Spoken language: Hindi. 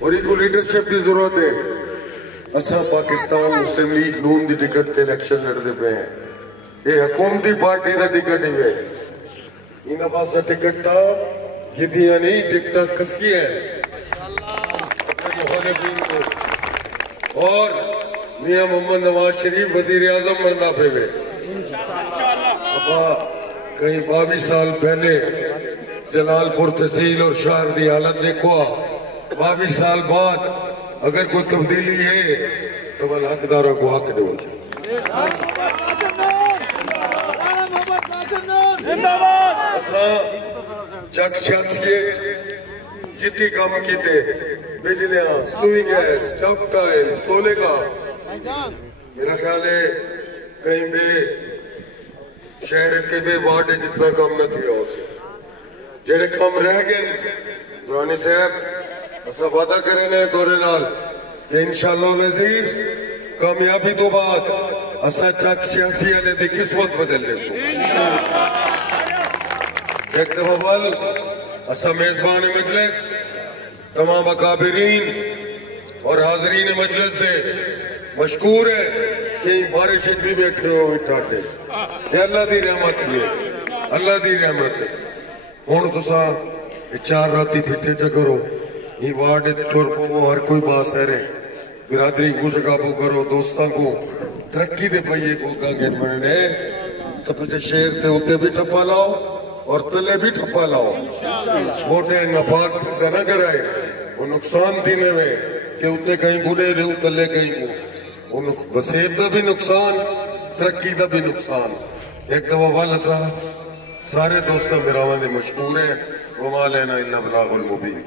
और इनको लीडरशिप की जरूरत है। असा पाकिस्तान मुस्लिम लीग नून की टिकट से इलेक्शन लड़ते पे हैं। ये हुकूमती पार्टी का टिकट ही है। इन पास टिकट जिदियां नहीं टिकट कसी है और मियां मोहम्मद नवाज शरीफ वजीर आजम बनना पे कहीं 22 साल पहले जलालपुर तहसील और शहर की हालत देखो। 22 साल बाद अगर कोई तब्दीली है तो वह हकदारों को हक दो। चक सियासत जितनी काम किते बिजलियां सुई गैस टफ टाइल सोले का मेरा ख्याल है कहीं भी शहर के भी वार्ड जितना काम न थी जेड़े काम रह गए दुरानी साहब असा वादा करे तोरे नाल इंशाअल्लाह अजीज कामयाबी तो बाद असा चक सियासी वाले दी किस्मत बदल रहे। एक दफा बल असा मेजबान मजलिस तमाम अकाबरीन और हाजरीन मजलिस से मशकूर है कि बारिश भी बैठे हो ठाटे अल्लाह की रहमत भी है। अल्लाह की रहमत है। हुण तुसा 4 राती फिटे च करो ये वार्ड तुर पवो हर कोई बास है बिरादरी को जगाबो करो दोस्तों को तरक्की दे पहिए को गागे बनने तो पीछे शेर थे उत्ते भी ठप्पा लाओ और तले भी ठप्पा लाओ। वोटे नफाक पैदा न कराए वो नुकसान थी ने में कि उत्ते कहीं गुने रहे तले कहीं को वसेब का भी नुकसान तरक्की का भी नुकसान। एक दफा वाल सारे दोस्तों मेरा मशहूर है वमा लेना इल्ला बलागुल मुबीन।